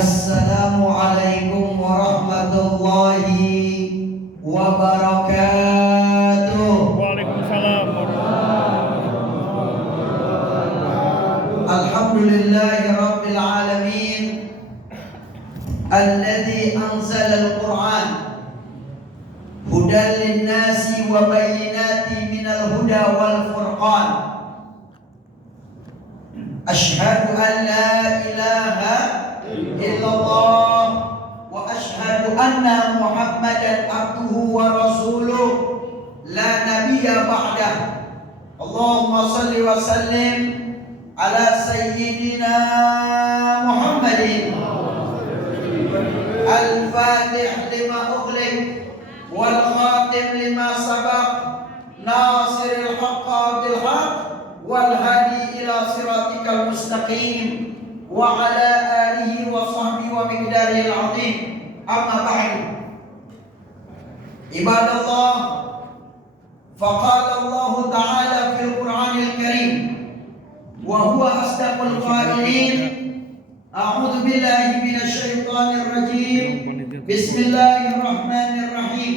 Assalamualaikum warahmatullahi wabarakatuh. Waalaikumsalam Alhamdulillahi rabbil alamin alladzi anzala al-Qur'an hudan lin-nasi wa bayyinatin minal huda wal furqan. Asyhadu an la ilaha illallah wa asyhadu anna Muhammadan abduhu wa rasuluh la nabiyya ba'dah. Allahumma salli wa sallim ala sayyidina Muhammadin al-fatih lima ughliq wal khatim lima sabaq nasiril haqqa bil haqq wal hadi ila siratikal mustaqim wa ala alihi wa sahbihi wa miqdarihil azim. Amma ba'du. Ibadallah, faqala Allah ta'ala fil Qur'anil Karim wa huwa asdaqul qailin. A'udzu billahi minasy syaithanir rajim. Bismillahirrahmanirrahim.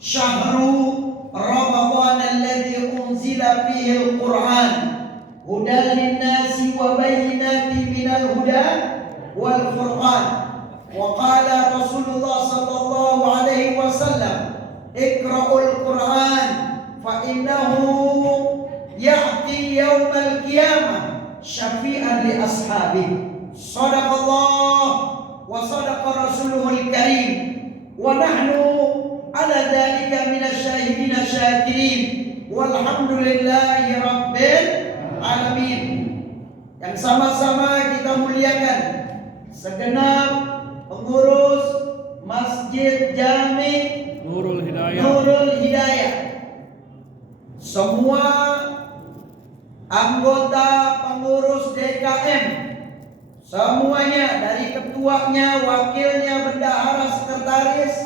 Syahru Ramadan alladzi unzila fihi al-Qur'an hudan lin-nasi wa bayyinatin minal huda wal furqan. Wa qala Rasulullah sallallahu alaihi wasallam, iqra'ul Qur'an fa innahu ya'ti yaumal qiyamah syafi'an li ashabihi. Shadaqallah wa sadaqa rasuluhul karim wa nahnu ala dzalika minasyahidin syakirin walhamdulillahi rabbil alamin. Yang sama-sama kita muliakan segenap pengurus Masjid Jami Nurul Hidayah, semua anggota pengurus DKM, semuanya dari ketuanya, wakilnya, bendahara, sekretaris,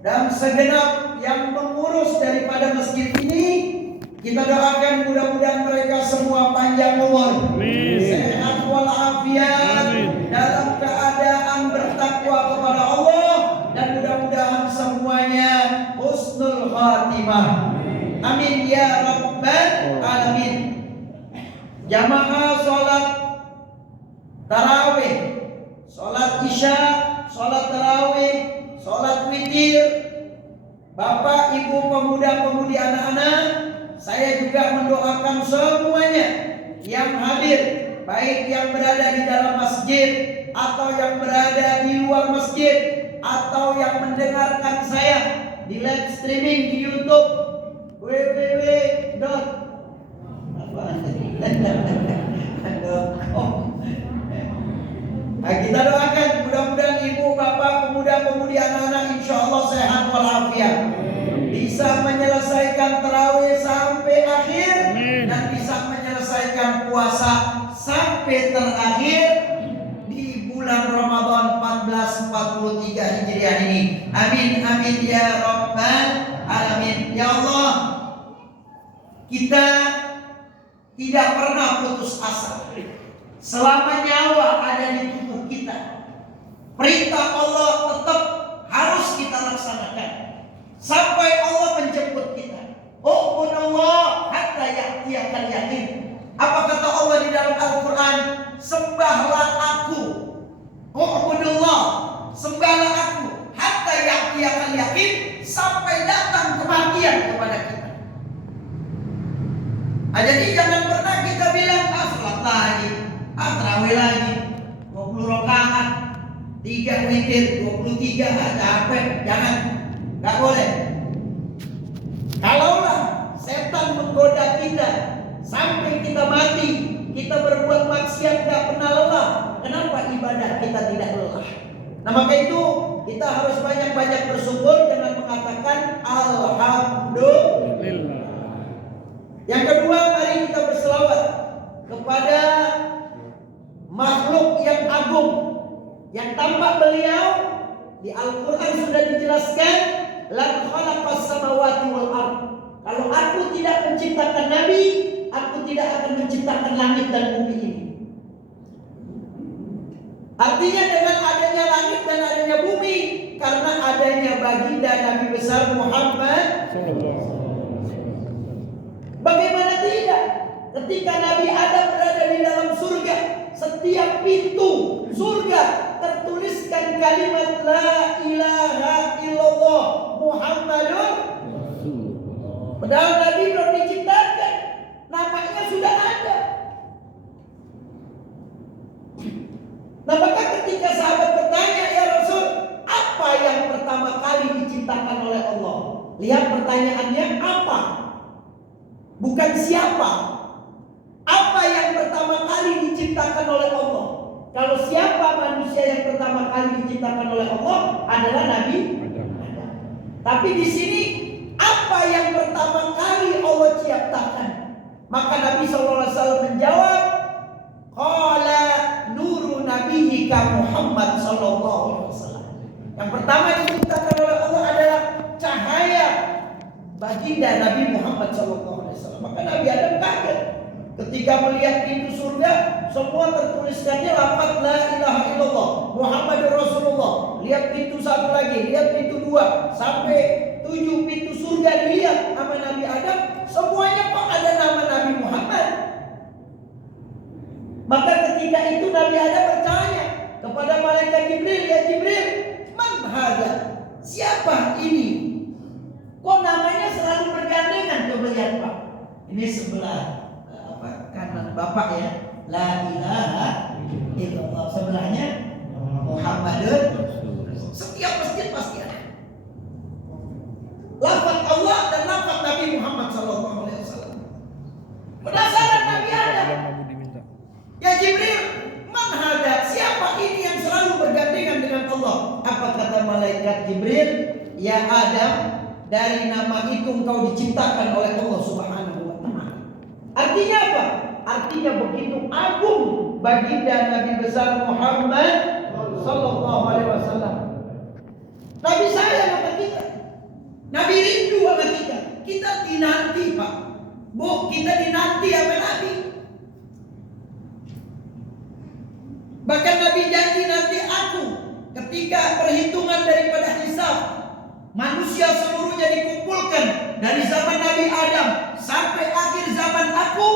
dan segenap yang mengurus daripada masjid ini, kita doakan mudah-mudahan mereka semua panjang umur, sehat walafiat, dalam keadaan bertakwa kepada Allah, dan mudah-mudahan semuanya husnul khatimah. Amin ya rabbal alamin. Jamaah sholat tarawih, sholat isya, sholat tarawih, sholat witir, Bapak, Ibu, pemuda-pemudi, anak-anak, saya juga mendoakan semuanya yang hadir, baik yang berada di dalam masjid atau yang berada di luar masjid atau yang mendengarkan saya di live streaming di YouTube www.com. Nah, kita doakan mudah-mudahan ibu, bapak, pemuda-pemudi, anak-anak insya Allah sehat walafiat, bisa menyelesaikan tarawih sampai akhir dan bisa menyelesaikan puasa sampai terakhir di bulan Ramadan 1443 Hijriah ini. Amin amin ya rabbal alamin. Ya Allah, kita tidak pernah putus asa. Selama nyawa ada di tubuh kita, perintah Allah tetap harus kita laksanakan sampai Allah menjemput kita. Ubudullah hatta ya'tiyakal yaqin. Apa kata Allah di dalam Al-Quran? Sembahlah aku, ubudullah, sembahlah aku hatta ya'tiyakal yaqin, sampai datang kematian kepada kita. Jadi jangan pernah kita bilang sholat lagi, tarawih lagi, 20 rakaat, 3 witir, 23, capek. Jangan, nggak boleh. Kalaulah setan menggoda kita sampai kita mati, kita berbuat maksiat nggak pernah lelah, kenapa ibadah kita tidak lelah? Nah, maka itu kita harus banyak-banyak bersyukur dengan mengatakan alhamdulillah. Yang kedua, mari kita berselawat kepada makhluk yang agung, yang tanpa beliau di Al-Quran sudah dijelaskan, lan khalaqas samawati wal ardh. Kalau aku tidak menciptakan Nabi, aku tidak akan menciptakan langit dan bumi ini. Artinya dengan adanya adanya baginda Nabi besar Muhammad. Bagaimana tidak? Ketika Nabi Adam berada di dalam surga, setiap pintu surga tertuliskan kalimat La ilaha illallah Muhammadun. Padahal Nabi belum diciptakan, namanya sudah ada. Nah, maka ketika sahabat bertanya, ya Rasul, apa yang pertama kali diciptakan oleh Allah? Lihat pertanyaannya, apa? Bukan siapa. Apa yang pertama kali diciptakan oleh Allah? Kalau siapa manusia yang pertama kali diciptakan oleh Allah adalah Nabi Adam. Tapi di sini apa yang pertama kali Allah ciptakan? Maka Nabi SAW menjawab, qala nuru nabiyika Muhammad SAW. Yang pertama diciptakan oleh Allah adalah cahaya baginda Nabi Muhammad SAW. Maka Nabi Adam kaget ketika melihat pintu surga, semua tertuliskannya lafaz la ilaha illallah Muhammadur Rasulullah. Lihat pintu satu lagi, lihat pintu dua, sampai 7 pintu surga dilihat nama Nabi Adam, semuanya kok ada nama Nabi Muhammad. Maka ketika itu Nabi Adam bertanya kepada malaikat Jibril, ya Jibril, man hadza? Siapa ini? Kok namanya selalu bergandengan? Coba lihat Pak. Ini sebelah kanan Bapak ya. La ilaha illallah. Sebelahnya Muhammadun. Setiap masjid pasti ada lafaz Allah dan lafaz Nabi Muhammad SAW. Penasaran Nabi Adam. Ya Jibril, man hadza? Siapa ini yang selalu bergandengan dengan Allah? Apa kata malaikat Jibril? Ya Adam, dari nama itu engkau diciptakan oleh Allah Subhanahu wa taala. Artinya apa? Artinya begitu agung baginda Nabi besar Muhammad sallallahu alaihi wasallam. Nabi sayang sama kita. Nabi rindu sama kita. Kita dinanti, Pak. Bu, kita dinanti sama Nabi. Bahkan Nabi janji, nanti aku ketika perhitungan daripada hisab, manusia seluruhnya dikumpulkan dari zaman Nabi Adam sampai akhir zaman aku,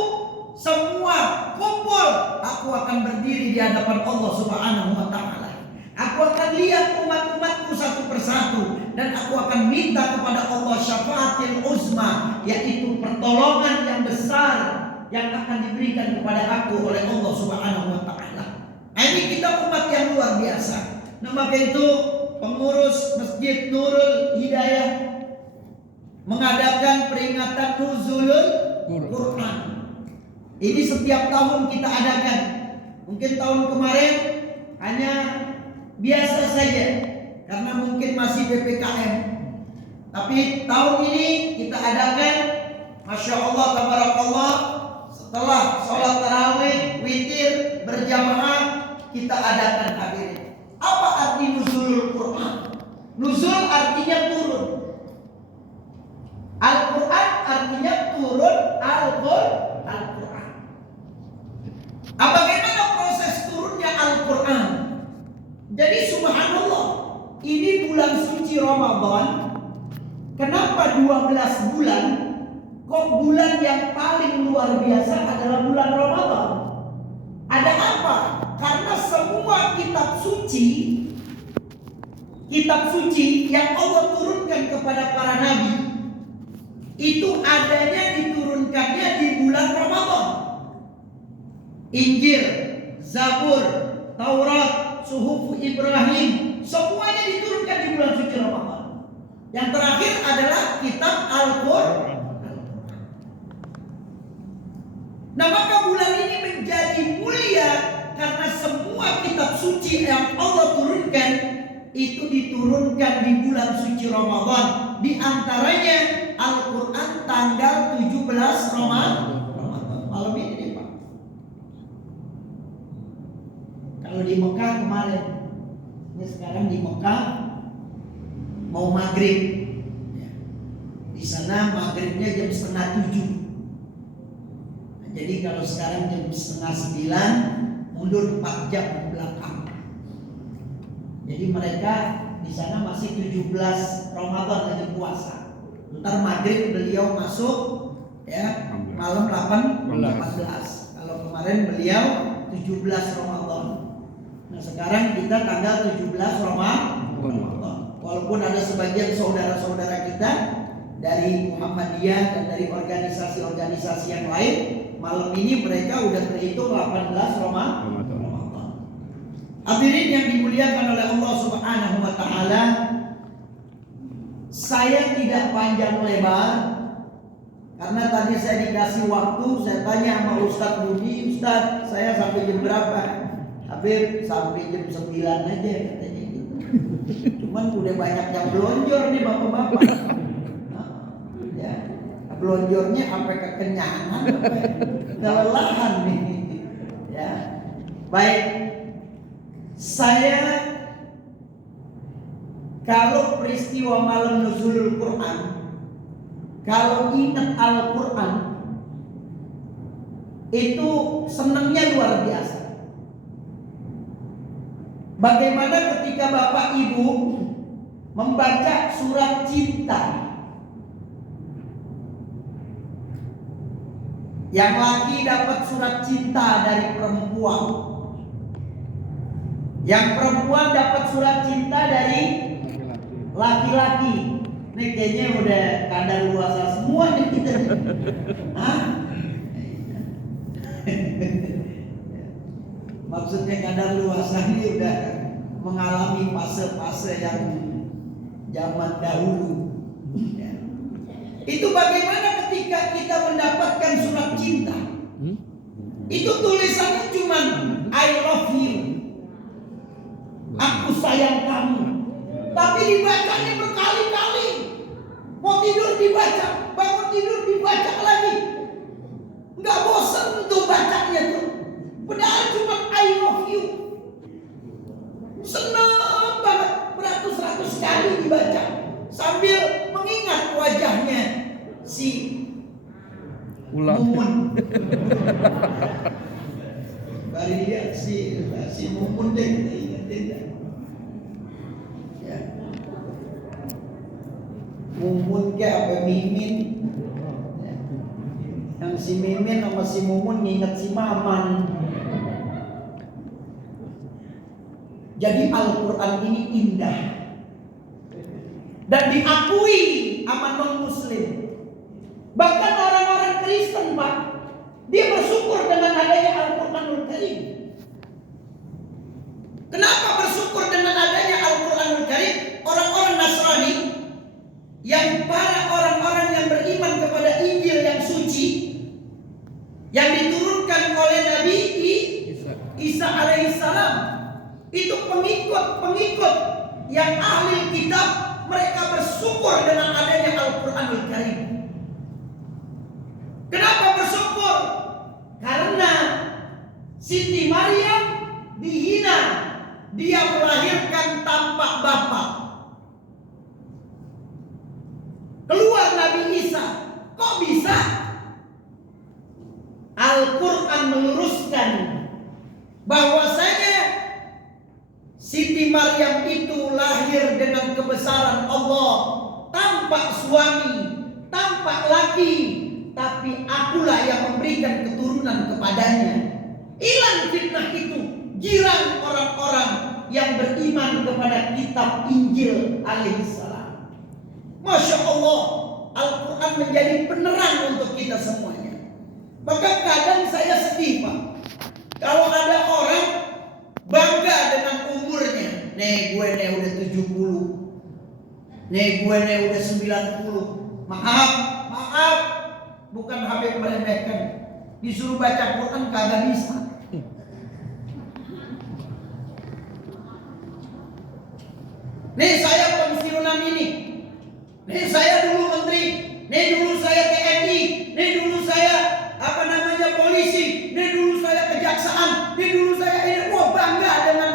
semua kumpul, aku akan berdiri di hadapan Allah Subhanahu wa taala. Aku akan lihat umat-umatku satu persatu dan aku akan minta kepada Allah syafaatil uzma, yaitu pertolongan yang besar yang akan diberikan kepada aku oleh Allah Subhanahu wa taala. Ini kita umat yang luar biasa. Nah, maka itu pengurus Masjid Nurul Hidayah mengadakan peringatan Nuzulul Quran. Ini setiap tahun kita adakan. Mungkin tahun kemarin hanya biasa saja karena mungkin masih PPKM. Tapi tahun ini kita adakan, Masya Allah, tabarakallah, setelah sholat tarawih, witir, berjamaah, kita adakan hadirin. Apa arti nuzulul Quran? Nuzul artinya turun. Al-Quran artinya turun Al-Quran. Bagaimana proses turunnya Al-Quran? Jadi subhanallah, ini bulan suci Ramadan. Kenapa 12 bulan? Kok bulan yang paling luar biasa adalah bulan Ramadan? Ada apa? Karena semua kitab suci yang Allah turunkan kepada para nabi itu adanya diturunkannya di bulan Ramadan. Injil, Zabur, Taurat, Suhuf Ibrahim, semuanya diturunkan di bulan suci Ramadan. Yang terakhir adalah kitab Al-Quran. Nah, maka bulan ini menjadi mulia karena semua kitab suci yang Allah turunkan itu diturunkan di bulan suci Ramadan. Di antaranya Al-Quran tanggal 17 Ramadan. Malam ini Pak. Kalau di Mekah kemarin, ini sekarang di Mekah mau maghrib. Di sana maghribnya jam 6:30. Jadi kalau sekarang jam 8:30, mundur 4 jam ke belakang. Jadi mereka di sana masih 17 Ramadan lagi puasa. Ntar maghrib beliau masuk ya malam 18. Kalau kemarin beliau 17 Ramadan. Nah sekarang kita tanggal 17 Ramadan. Walaupun ada sebagian saudara-saudara kita dari Muhammadiyah dan dari organisasi-organisasi yang lain, malam ini mereka udah terhitung 18 Ramadan. Hadirin yang dimuliakan oleh Allah Subhanahu wa taala, saya tidak panjang lebar karena tadi saya dikasih waktu, saya tanya sama Ustadz Budi, Ustadz saya sampai jam berapa? Habib sampai jam 9 aja katanya gitu. Cuman udah banyak yang belonjor nih bapak-bapak. Ya, belonjornya sampai kekenyangan, kelelahan nih. Ya, baik. Saya kalau peristiwa malam nuzulul Quran, kalau ingat Al-Quran, itu senangnya luar biasa. Bagaimana ketika Bapak Ibu membaca surat cinta, yang laki dapat surat cinta dari perempuan, yang perempuan dapat surat cinta dari laki-laki. Ini kayaknya udah kadar luasa semua nih kita nih. Hah? Maksudnya kadar luasa ini udah mengalami fase-fase yang zaman dahulu. Ya. Itu bagaimana ketika kita mendapatkan surat cinta? Itu tulisannya cuma I love you, aku sayang kamu. Tapi dibacanya berkali-kali. Mau tidur dibaca, bangun tidur dibaca lagi. Nggak bosan untuk bacanya tuh. Padahal cuma I love you. Senang banget, beratus-ratus kali dibaca sambil mengingat wajahnya si Mumun. Baru lihat si Mumun deh, ingetin dah. Ya. Mumun ke apa Mimin? Ya. Yang si Mimin sama si Mumun nginget si Maman. Jadi Al-Quran ini indah dan diakui sama non-muslim. Bahkan orang-orang Kristen, Pak, dia bersyukur dengan adanya Al-Quranul Karim. Kenapa bersyukur dengan adanya Al-Quranul Karim? Orang-orang Nasrani, yang para orang-orang yang beriman kepada Injil yang suci, yang diturunkan oleh Nabi Isa alaihissalam, itu pengikut yang ahli kitab, mereka bersyukur dengan adanya Al-Quranul Karim. Kenapa bersyukur? Karena Siti Maryam dihina, dia melahirkan tanpa bapak. Keluar Nabi Isa, kok bisa? Al-Quran meluruskan bahwasanya Siti Maryam itu lahir dengan kebesaran Allah, tanpa suami, tanpa laki, tapi akulah yang memberikan keturunan kepadanya. Hilang fitnah itu, girang orang-orang yang beriman kepada kitab Injil alaihissalam. Masya Allah, Al-Quran menjadi penerang untuk kita semuanya. Maka kadang saya sedih, Pak, kalau ada orang bangga dengan umurnya. Nih gue nih udah 70, nih gue nih udah 90. Maaf, bukan Habib meremehkan. Disuruh baca Quran kagak bisa. Nih saya pensiunan ini, nih saya dulu menteri, nih dulu saya TNI, nih dulu saya polisi, nih dulu saya kejaksaan, nih dulu saya ini. Wah, bangga dengan,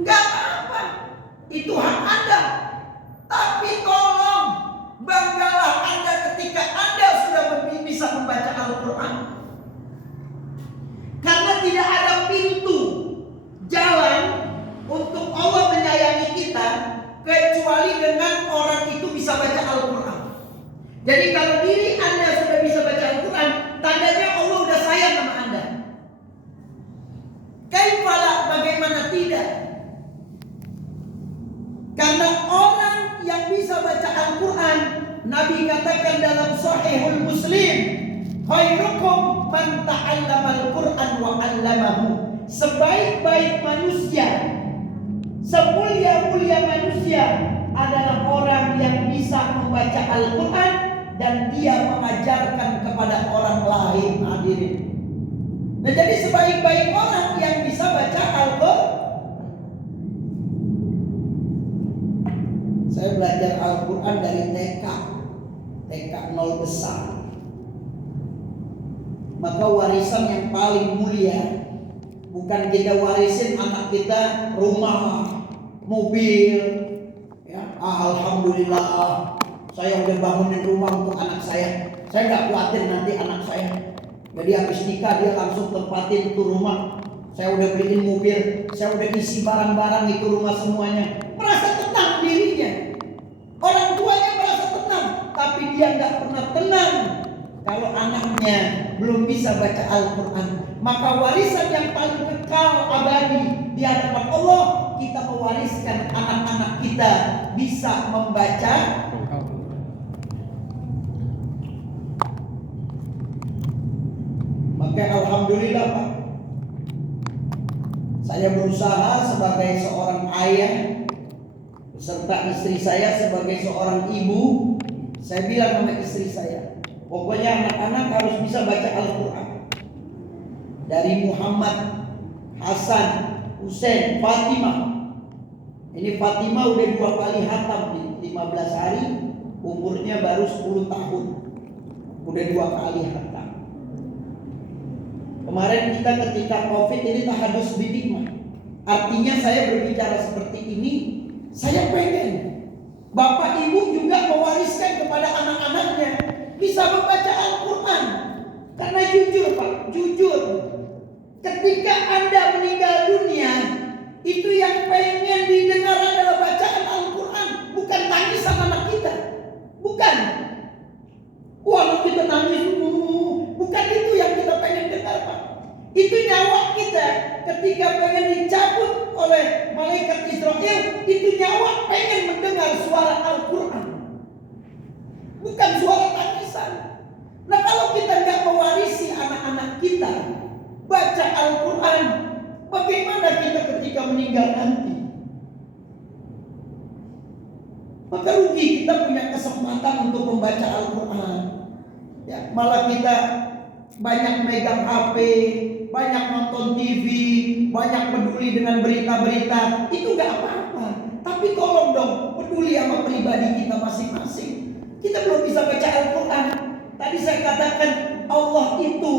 nggak apa-apa, itu hak Anda. Tapi tolong banggalah Anda ketika Anda sudah bisa membaca Al-Quran. Karena tidak ada pintu jalan untuk Allah bisa baca Al-Quran. Jadi kalau diri Anda sudah bisa baca Al-Quran, tandanya Allah udah sayang sama Anda. Kaifala, bagaimana tidak? Karena orang yang bisa baca Al-Quran, Nabi katakan dalam Sahihul Muslim, khairukum man ta'allamal Qur'an wa 'allamahu. Sebaik-baik manusia, semulia-mulia manusia adalah orang yang bisa membaca Al-Quran dan dia mengajarkan kepada orang lain. Hadirin. Nah, jadi sebaik-baik orang yang bisa baca Al-Quran. Saya belajar Al-Quran dari TK 0 besar. Maka warisan yang paling mulia bukan kita warisin anak kita rumah, mobil, ya. Alhamdulillah, saya udah bangunin rumah untuk anak saya. Saya nggak khawatir nanti anak saya. Jadi habis nikah dia langsung tempatin itu rumah. Saya udah beliin mobil, saya udah isi barang-barang itu rumah semuanya. Merasa tenang dirinya. Orang tuanya merasa tenang, tapi dia nggak pernah tenang kalau anaknya belum bisa baca Al-Quran. Maka warisan yang paling kekal abadi di hadapan Allah, kita mewariskan anak-anak kita bisa membaca. Maka alhamdulillah Pak, saya berusaha sebagai seorang ayah beserta istri saya sebagai seorang ibu. Saya bilang sama istri saya, pokoknya anak-anak harus bisa baca Al-Quran. Dari Muhammad, Hasan, Husain, Fatimah. Ini Fatimah udah 2 kali hatam di 15 hari, umurnya baru 10 tahun. Udah 2 kali hatam. Kemarin kita ketika Covid ini tahadus bidikmah. Artinya saya berbicara seperti ini, saya pengen Bapak Ibu juga mewariskan kepada anak-anaknya bisa membaca Al-Quran. Karena jujur Pak, jujur, ketika Anda meninggal dunia, itu yang pengen didengar adalah bacaan Al-Quran, bukan tangisan anak kita. Bukan. Anak kita nangis, bukan itu yang kita pengen dengar Pak. Itu nyawa kita ketika pengen dicabut oleh malaikat Israel, itu nyawa pengen mendengar suara Al-Quran, bukan suara tangisan. Nah, kalau kita nggak mewarisi anak-anak kita baca Al-Quran, bagaimana kita ketika meninggal nanti? Maka rugi kita punya kesempatan untuk membaca Al-Quran. Ya, malah kita banyak megang HP, banyak nonton TV, banyak peduli dengan berita-berita. Itu nggak apa-apa. Tapi tolong dong peduli sama pribadi kita masing-masing. Kita belum bisa baca Al-Quran. Tadi saya katakan Allah itu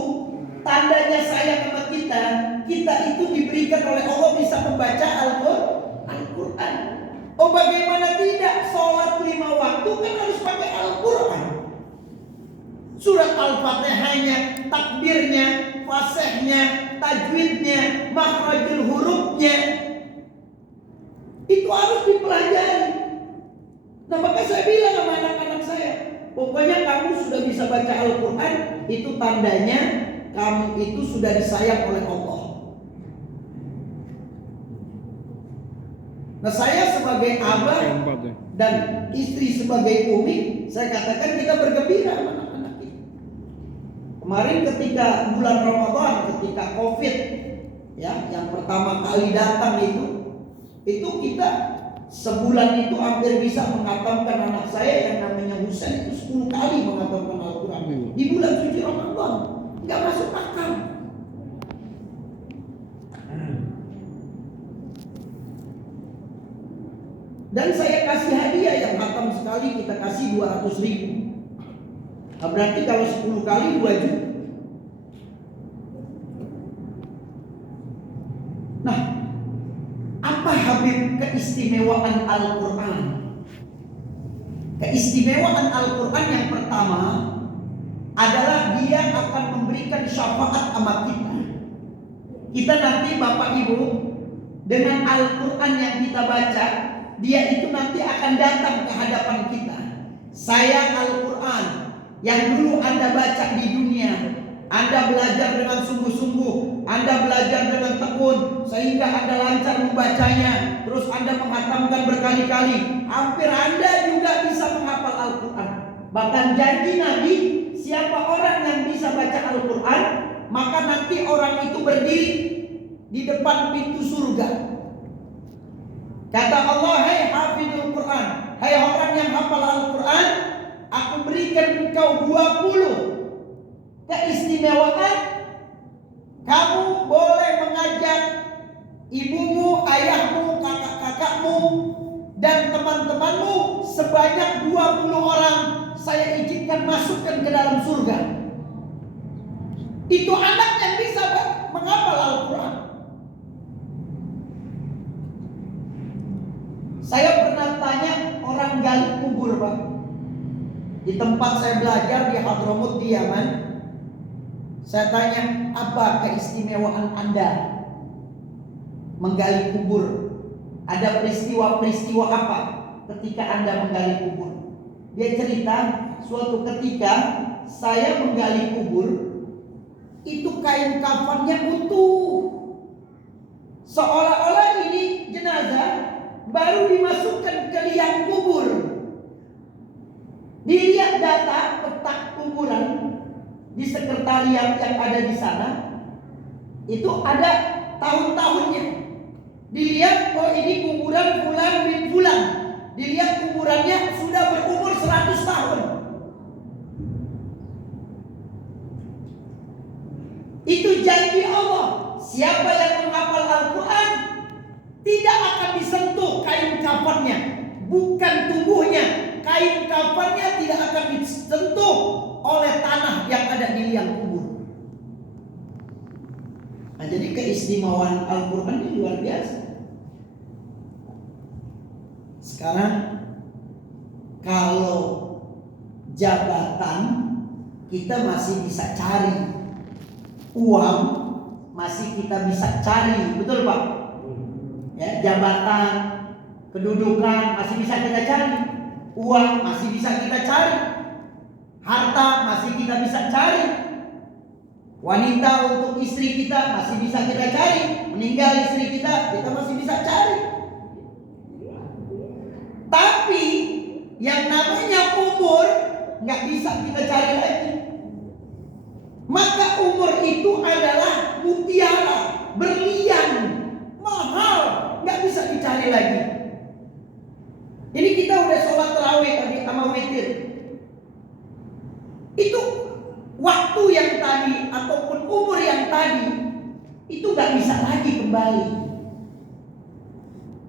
tandanya sayang sama kita. Kita itu diberikan oleh Allah bisa membaca Al-Quran. Oh, bagaimana tidak? Sholat 5 waktu kan harus pakai Al-Quran. Surat Al-Fatihahnya, takbirnya, fasihnya, tajwidnya, makhrajul hurufnya, itu harus dipelajari. Nah, maka saya bilang sama anak-anak saya, pokoknya kamu sudah bisa baca Al-Quran, itu tandanya kamu itu sudah disayang oleh Allah. Nah, saya sebagai abah dan istri sebagai umi, saya katakan kita bergembira sama anak-anak kita. Kemarin ketika bulan Ramadan, ketika Covid, ya, yang pertama kali datang itu kita sebulan itu hampir bisa menghatamkan anak saya yang namanya Husain itu 10 kali menghatamkan Al-Quran di bulan suci Ramadan. Nggak masuk akal. Dan saya kasih hadiah yang hatam sekali kita kasih 200.000. Nah, berarti kalau 10 kali 2 juta. Nah, apa Habib keistimewaan Al-Quran? Keistimewaan Al-Quran yang pertama adalah dia akan memberikan syafaat sama kita. Kita nanti Bapak Ibu dengan Al-Quran yang kita baca, dia itu nanti akan datang ke hadapan kita. Sayang Al-Quran yang dulu Anda baca di dunia. Anda belajar dengan sungguh-sungguh, Anda belajar dengan tekun, sehingga Anda lancar membacanya. Terus Anda menghatamkan berkali-kali. Hampir Anda juga bisa menghafal Al-Quran. Bahkan janji Nabi, siapa orang yang bisa baca Al-Quran, maka nanti orang itu berdiri di depan pintu surga. Kata Allah, hai hafidul Quran, hai orang yang hafal Al-Quran, aku berikan engkau 20 keistimewaan. Kamu boleh mengajak ibumu, ayahmu, kakak-kakakmu, dan teman-temanmu sebanyak 20 orang. Saya izinkan masukkan ke dalam surga. Itu anak yang bisa menghafal Al-Quran. Saya pernah tanya orang gali kubur, Pak. Di tempat saya belajar di Hadramut di Yaman. Saya tanya, apa keistimewaan Anda menggali kubur? Ada peristiwa-peristiwa apa ketika Anda menggali kubur? Dia cerita, suatu ketika saya menggali kubur, itu kain kafannya utuh. Seolah-olah ini jenazah baru dimasukkan ke liang kubur. Dilihat data petak kuburan di sekretariat yang ada di sana, itu ada tahun-tahunnya. Dilihat, oh ini kuburan Fulan bin Fulan. Dilihat kuburannya sudah berumur 100 tahun. Itu janji Allah. Siapa yang menghafal Al-Quran tidak akan disentuh kain kafannya, bukan tubuhnya. Kain kafannya tidak akan disentuh oleh tanah yang ada di liang kubur. Nah, jadi keistimewaan Al-Quran ini luar biasa. Sekarang kalau jabatan kita masih bisa cari, uang masih kita bisa cari, betul Pak? Ya, jabatan, kedudukan masih bisa kita cari, uang masih bisa kita cari, harta masih kita bisa cari, wanita untuk istri kita masih bisa kita cari, meninggal istri kita masih bisa cari. Tapi yang namanya umur nggak bisa kita cari lagi. Maka umur itu adalah mutiara, berlian, mahal, nggak bisa dicari lagi. Ini kita udah sholat tarawih tadi sama witir. Itu waktu yang tadi ataupun umur yang tadi itu nggak bisa lagi kembali.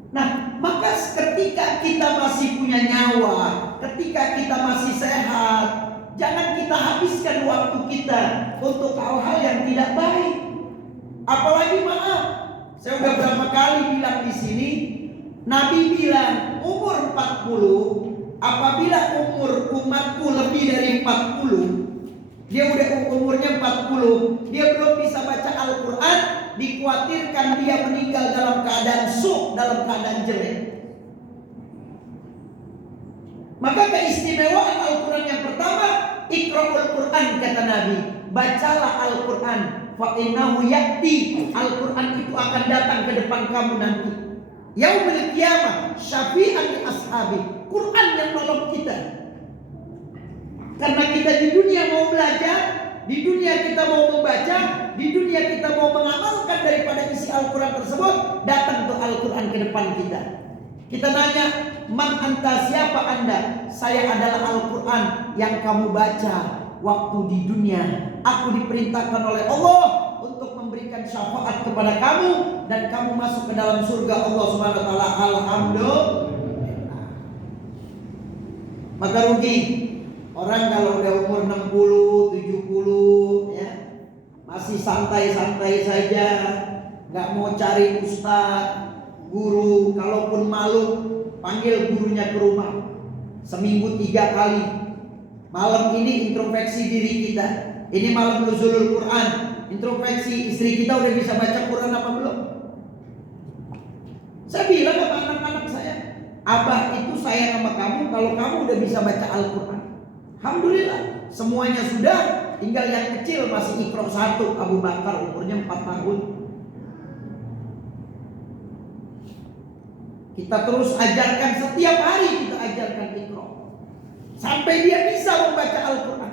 Nah, maka ketika kita masih punya nyawa, ketika kita masih sehat, jangan kita habiskan waktu kita untuk hal-hal yang tidak baik. Apalagi maaf, saya udah berapa kali bilang di sini, Nabi bilang umur 40, apabila umur umatku lebih dari 40, dia udah umurnya 40, dia belum bisa baca Al-Quran, dikhawatirkan dia meninggal dalam keadaan syuk, dalam keadaan jelek. Maka keistimewaan Al-Quran yang pertama, Iqra'ul Quran kata Nabi, bacalah Al-Quran, fa innahu ya'ti, Al-Quran itu akan datang ke depan kamu nanti. Yaumil qiyamah syafi'an li ashabi, Quran yang nolong kita. Karena kita di dunia mau belajar, di dunia kita mau membaca, di dunia kita mau mengamalkan daripada isi Al-Quran tersebut, datang tuh Al-Quran ke depan kita. Kita nanya, man anta, siapa anda? Saya adalah Al-Quran yang kamu baca waktu di dunia. Aku diperintahkan oleh Allah untuk memberikan syafaat kepada kamu dan kamu masuk ke dalam surga Allah Subhanahu wa taala. Alhamdulillah. Maka rugi orang kalau udah umur 60, 70 ya, masih santai-santai saja, nggak mau cari ustaz, guru. Kalaupun malu, panggil gurunya ke rumah seminggu 3 kali. Malam ini introspeksi diri kita. Ini malam nuzulul Quran, introspeksi istri kita udah bisa baca Quran apa belum? Saya bilang sama anak-anak saya, Abah itu sayang sama kamu kalau kamu udah bisa baca Al-Quran. Alhamdulillah, semuanya sudah. Tinggal yang kecil masih Iqra 1, Abu Bakar umurnya 4 tahun. Kita terus ajarkan, setiap hari kita ajarkan Iqra sampai dia bisa membaca Al-Quran.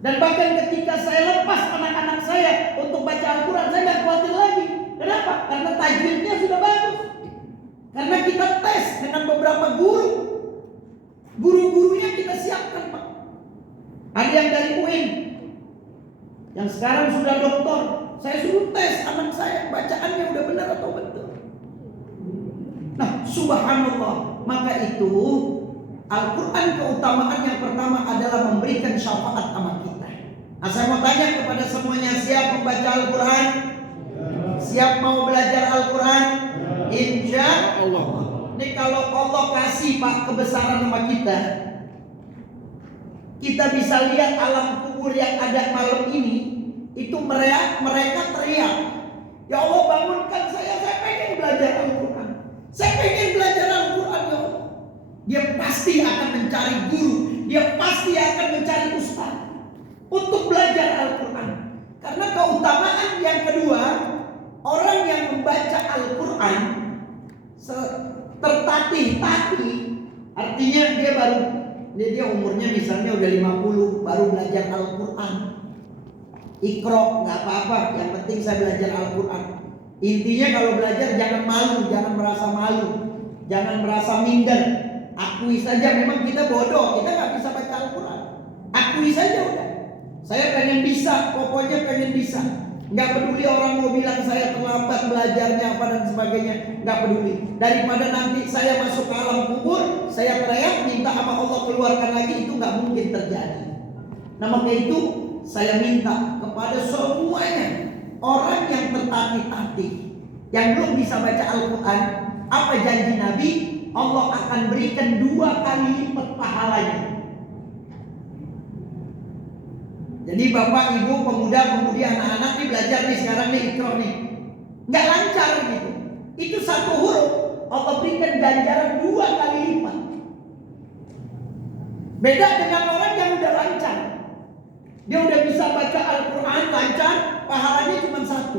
Dan bahkan ketika saya lepas anak-anak saya untuk baca Al-Quran, saya gak khawatir lagi. Kenapa? Karena tajwidnya sudah bagus. Karena kita tes dengan beberapa guru. Guru-gurunya kita siapkan, Pak. Ada yang dari UIN, yang sekarang sudah doktor. Saya suruh tes anak saya, bacaannya udah benar atau betul. Nah, subhanallah. Maka itu Al-Quran keutamaan yang pertama adalah memberikan syafaat sama kita. Nah, saya mau tanya kepada semuanya, siap membaca Al-Quran? Siap mau belajar Al-Quran? Insya Allah. Ini kalau Allah kasih Pak kebesaran sama kita, kita bisa lihat alam kubur yang ada malam ini. Itu mereka teriak, ya Allah bangunkan saya pengen belajar Al-Quran. Saya pengen belajar Al-Quran, ya Allah. Dia pasti akan mencari guru, dia pasti akan mencari ustaz untuk belajar Al-Quran. Karena keutamaan yang kedua, orang yang membaca Al-Quran tertatih-tatih, artinya dia umurnya misalnya udah 50 baru belajar Al-Quran. Iqra nggak apa-apa, yang penting saya belajar Al-Quran. Intinya kalau belajar jangan malu, jangan merasa malu, jangan merasa minder. Akui saja memang kita bodoh, kita nggak bisa baca Al-Quran. Akui saja udah. Saya pengen bisa, pokoknya pengen bisa. Nggak peduli orang mau bilang saya terlambat belajarnya apa dan sebagainya, nggak peduli. Daripada nanti saya masuk ke alam kubur, saya teriak minta sama Allah keluarkan lagi, itu nggak mungkin terjadi. Nah maka itu saya minta kepada semuanya, orang yang tertatih-tatih, yang belum bisa baca Al-Quran, apa janji Nabi? Allah akan berikan 2 kali lipat pahalanya. Jadi bapak, ibu, pemuda-pemudi, anak-anak nih belajar nih sekarang nih Iqra nih, nggak lancar gitu. Itu 1 huruf Allah berikan ganjaran 2 kali lipat. Beda dengan orang yang udah lancar. Dia udah bisa baca Al-Quran lancar, pahalanya cuma 1.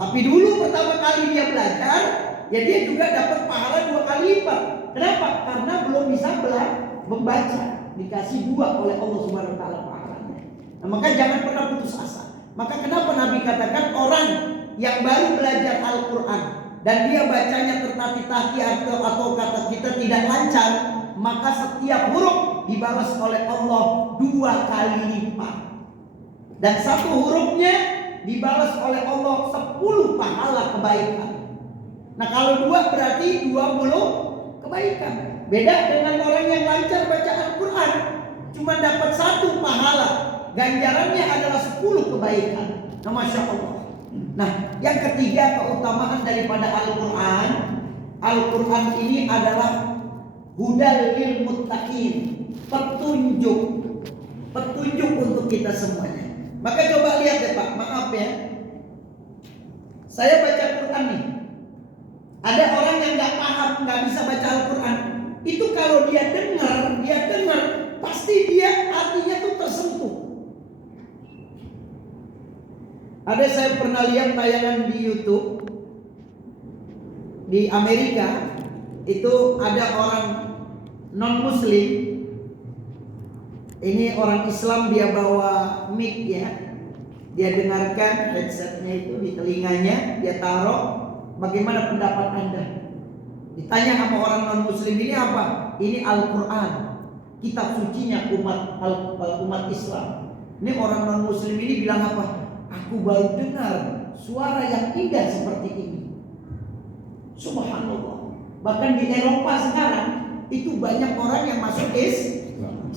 Tapi dulu pertama kali dia belajar, ya dia juga dapat pahala 2 kali lipat. Kenapa? Karena belum bisa membaca. Dikasih 2 oleh Allah Subhanahu wa taala pahalanya. Nah, maka jangan pernah putus asa. Maka kenapa Nabi katakan orang yang baru belajar Al-Quran dan dia bacanya tertatih-tatih atau kata kita tidak lancar, maka setiap huruf dibalas oleh Allah 2 kali lipat. Dan 1 hurufnya dibalas oleh Allah 10 pahala kebaikan. Nah kalau 2 berarti 20 kebaikan. Beda dengan orang yang lancar baca Al-Quran, cuma dapat 1 pahala, ganjarannya adalah 10 kebaikan. Nah Masya Allah. Nah yang ketiga keutamaan daripada Al-Quran, Al-Quran ini adalah hudal lil muttaqin, petunjuk untuk kita semuanya. Maka coba lihat ya Pak, maaf ya, saya baca Quran nih, ada orang yang nggak paham, nggak bisa baca Al-Quran. Itu kalau dia dengar, pasti dia hatinya tuh tersentuh. Ada saya pernah lihat tayangan di YouTube di Amerika, itu ada orang non-Muslim. Ini orang Islam, dia bawa mic ya, dia dengarkan headsetnya itu di telinganya, dia taruh. Bagaimana pendapat Anda? Ditanya sama orang non-Muslim, ini apa? Ini Al-Quran, kitab sucinya umat Islam. Ini orang non-Muslim ini bilang apa? Aku baru dengar suara yang indah seperti ini. Subhanallah. Bahkan di Eropa sekarang itu banyak orang yang masuk Islam.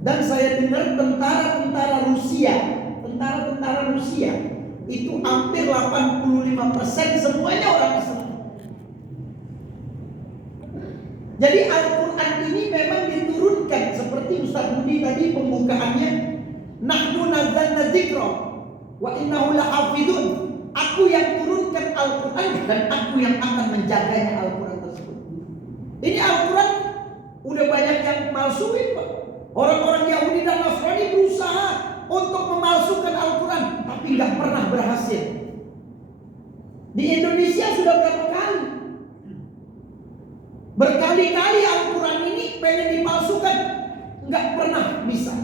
Dan saya dengar tentara Rusia itu hampir 85% semuanya orang Islam. Jadi Al-Quran ini memang diturunkan seperti Ustaz Budi tadi pembukaannya, nahnu nazzalna dzikra wa innahu lahafidun. Aku yang turunkan Al-Quran dan aku yang akan menjaganya Al-Quran tersebut. Ini Al-Quran udah banyak yang palsuin, Pak. Orang-orang Yahudi dan Nasrani berusaha untuk memalsukan Al-Quran, tapi nggak pernah berhasil. Di Indonesia sudah berapa kali? Berkali-kali Al-Quran ini pengen dipalsukan, nggak pernah bisa.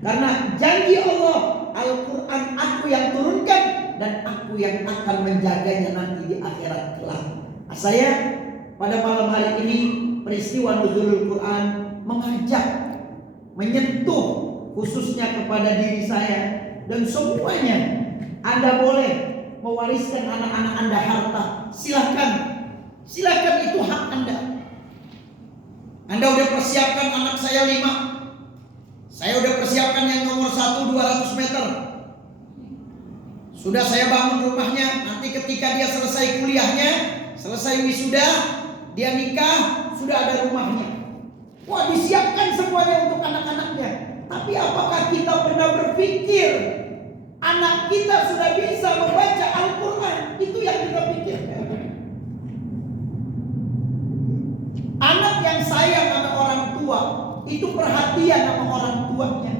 Karena janji Allah, Al-Quran aku yang turunkan dan aku yang akan menjaganya nanti di akhirat kelak. Saya pada malam hari ini peristiwa nuzulul Quran mengajak, menyentuh khususnya kepada diri saya dan semuanya. Anda boleh mewariskan anak-anak Anda harta, silahkan itu hak Anda. Anda udah persiapkan anak saya 5. Saya udah persiapkan yang nomor 1 200 meter. Sudah saya bangun rumahnya. Nanti ketika dia selesai kuliahnya, selesai wisuda, dia nikah, sudah ada rumahnya. Wah, disiapkan semuanya untuk anak-anaknya. Tapi apakah kita pernah berpikir anak kita sudah bisa membaca Al-Quran? Itu yang kita pikirkan. Anak yang sayang sama orang tua itu perhatian sama orang tuanya.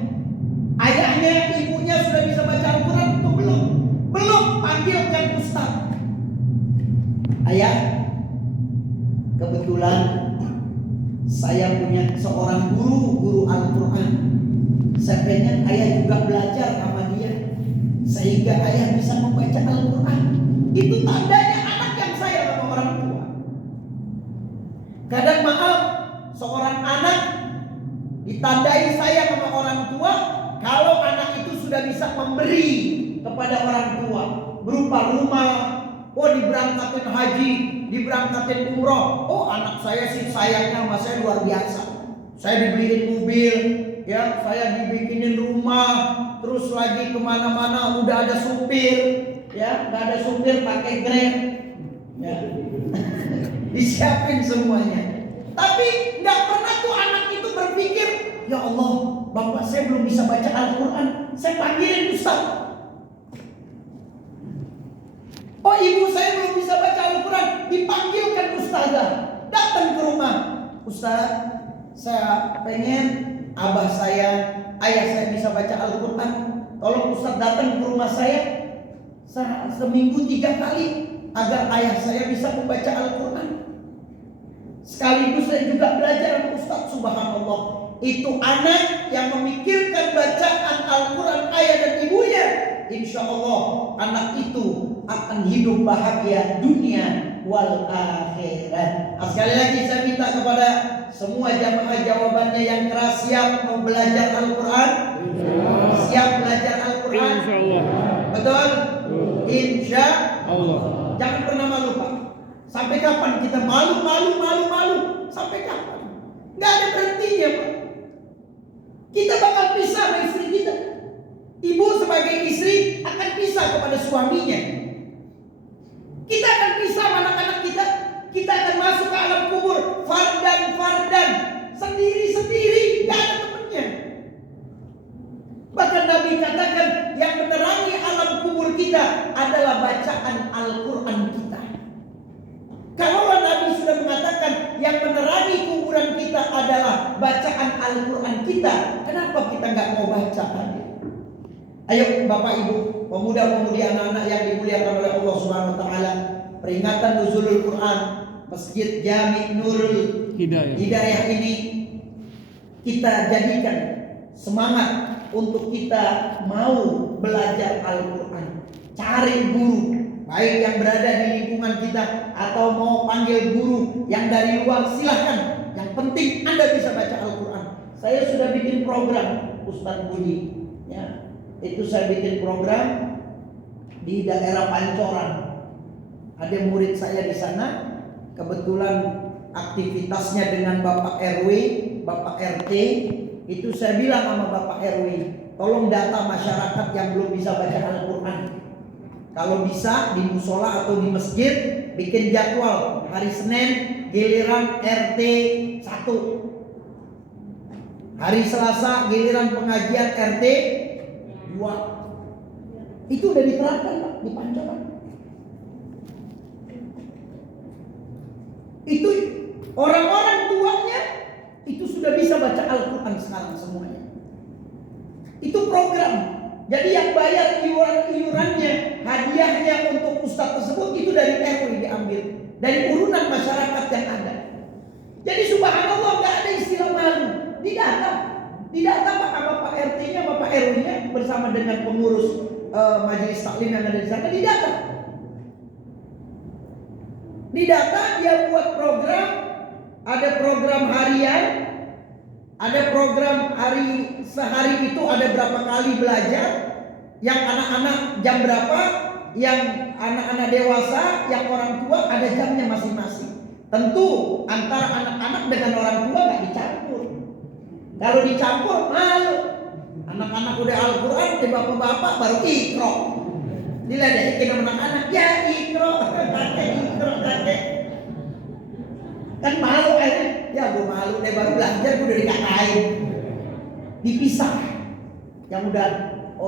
Ayahnya, ibunya sudah bisa baca Al-Quran atau belum? Belum, panggilkan ustaz. Ayah, kebetulan saya punya seorang guru Al-Quran. Saya pengen ayah juga belajar sama dia, sehingga ayah bisa membaca Al-Quran. Itu tandanya anak yang sayang sama orang tua. Kadang maaf, seorang anak ditandai sayang sama orang tua kalau anak itu sudah bisa memberi kepada orang tua berupa rumah. Oh, diberangkatin haji, diberangkatin umroh. Oh, anak saya sih sayangnya sama saya luar biasa. Saya dibeliin mobil, ya, saya dibikinin rumah, terus lagi kemana-mana udah ada supir, ya, nggak ada supir pakai Grab, ya. Disiapin semuanya. Tapi nggak pernah tuh anak itu berpikir, ya Allah, bapak saya belum bisa baca Al-Quran, saya panggilin ustaz. Oh, ibu saya belum bisa baca Al-Quran, dipanggilkan ustazah, datang ke rumah. Ustaz, saya pengen abah saya, ayah saya bisa baca Al-Quran. Tolong ustaz datang ke rumah saya seminggu 3 kali agar ayah saya bisa membaca Al-Quran. Sekaligus saya juga belajar sama ustaz. Subhanallah, itu anak yang memikirkan bacaan Al-Quran ayah dan ibunya. Insya Allah anak itu akan hidup bahagia dunia wal akhirat. Sekali lagi saya minta kepada semua jamaah jawabannya yang keras, siap mau belajar Al-Quran? Siap belajar Al-Quran? Betul? Insya Allah. Jangan pernah malu, Pak. Sampai kapan kita malu? Sampai kapan? Gak ada berhentinya, Pak. Kita bakal pisah sama istri kita. Ibu sebagai istri akan pisah kepada suaminya. Kita akan pisah sama anak-anak kita. Kita akan masuk ke alam kubur fardan, sendiri-sendiri, gak ada temannya. Bahkan Nabi katakan yang menerangi alam kubur kita adalah bacaan Al-Quran kita. Kalau Nabi sudah mengatakan yang menerangi kuburan kita adalah bacaan Al-Quran kita, kenapa kita nggak mau baca tadi? Ayo Bapak Ibu, pemuda-pemudi, anak-anak yang dimuliakan oleh Allah Subhanahu wa taala, peringatan nuzulul Quran Masjid Jami' Nurul Hidayah ini kita jadikan semangat untuk kita mau belajar Al-Quran. Cari guru, baik yang berada di lingkungan kita atau mau panggil guru yang dari luar, silahkan. Yang penting Anda bisa baca Al-Quran. Saya sudah bikin program, Ustadz Budi, ya. Itu saya bikin program di daerah Pancoran. Ada murid saya di sana, kebetulan aktivitasnya dengan Bapak RW, Bapak RT. Itu saya bilang sama Bapak RW, tolong data masyarakat yang belum bisa baca Al-Quran. Kalau bisa di musola atau di masjid, bikin jadwal hari Senin giliran RT 1, hari Selasa giliran pengajian RT 2. Itu udah diterapkan, Pak, di Pancoran. Itu orang-orang tuanya itu sudah bisa baca Al-Quran sekarang semuanya. Itu program. Jadi yang bayar iurannya, hadiahnya untuk ustadz tersebut itu dari RW diambil, dari urunan masyarakat yang ada. Jadi subhanallah nggak ada istilah malu, didata Bapak RT-nya, Bapak RW-nya bersama dengan pengurus majelis taklim yang ada di sana didata. Dia buat program, ada program harian, ada program sehari itu ada berapa kali belajar, yang anak-anak jam berapa, yang anak-anak dewasa, yang orang tua ada jamnya masing-masing. Tentu antara anak-anak dengan orang tua nggak dicampur. Kalau dicampur malu. Anak-anak udah Al-Quran, bapak-bapak baru ikro. Diledekin sama anak-anak, ya ikro, kakek. Kan malu akhirnya. Ya gue malu deh, baru belajar gue udah dikatain. Dipisah. Yang udah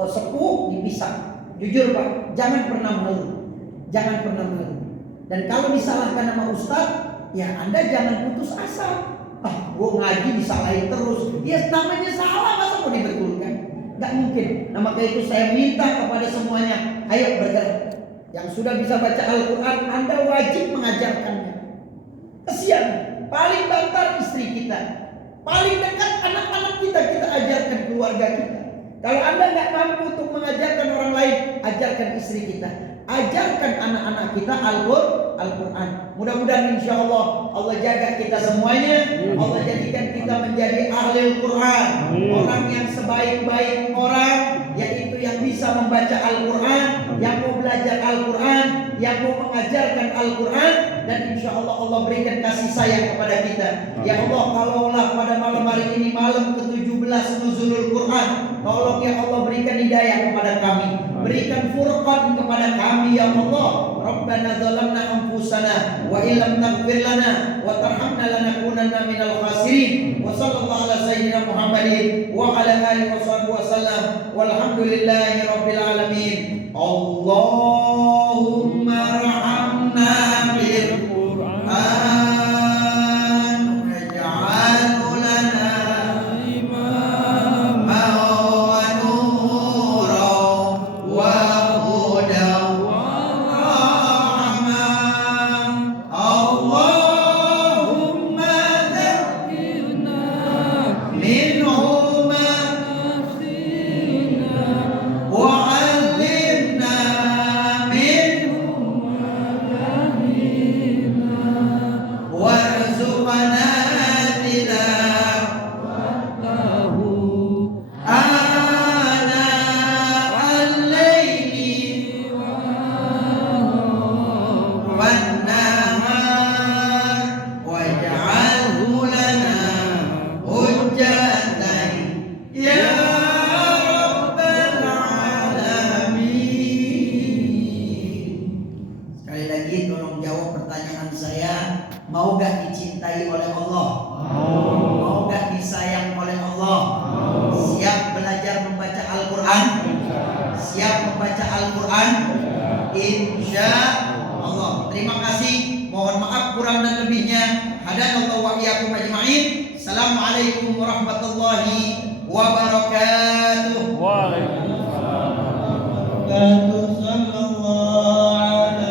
sepuh dipisah. Jujur Pak, jangan pernah malu. Dan kalau disalahkan sama ustadz, ya Anda jangan putus asa. Gue ngaji disalahin terus. Ya namanya salah, masa mau dibetulkan? Gak mungkin. Nah maka itu saya minta kepada semuanya, ayo bergerak. Yang sudah bisa baca Al-Quran, Anda wajib mengajarkannya. Kesian, paling bantar istri kita, paling dekat anak-anak kita ajarkan keluarga kita. Kalau Anda gak mampu untuk mengajarkan orang lain, ajarkan istri kita, ajarkan anak-anak kita Al-Quran. Mudah-mudahan insya Allah jaga kita semuanya. Allah jadikan kita menjadi ahli Al-Quran, orang yang sebaik-baik orang, yaitu yang bisa membaca Al-Quran, yang mau belajar Al-Quran, yang mau mengajarkan Al-Quran. Dan insya Allah berikan kasih sayang kepada kita. Ya Allah, kalaulah pada malam hari ini malam ke-17 Nuzulul Quran, tolong ya Allah berikan hidayah kepada kami, berikan furqan kepada kami ya Allah. Rabbana zalamna anfusana wa illam taghfir lana wa tarhamna lanakunanna minal khasirin. Wa sallallahu ala sayyidina Muhammadin wa ala alihi wa sallam. Walhamdulillahi rabbil alamin. Allahumma rahamna bil Quran waj'alhu lana imaman wa nuran wa hudan wa rahmah. Allahumma dhakkirna minhu ma nasina wa 'allimna minhu ma jahilna warzuqna tilawatahu ana al-laili wan-nahar waj'alhu lana hujjatan ya rabbal alamin. Sekali lagi tolong jawab pertanyaan saya, mau gak dicintai oleh Allah? Mau gak disayang oleh Allah? Siap belajar membaca Al-Quran? Siap membaca Al-Quran? Insya Allah. Terima kasih. Mohon maaf kurang dan lebihnya. Hadanallahu wa iyyakum ajma'in. Assalamualaikum warahmatullahi wabarakatuh. Waalaikumsalam. Wabarakatuh.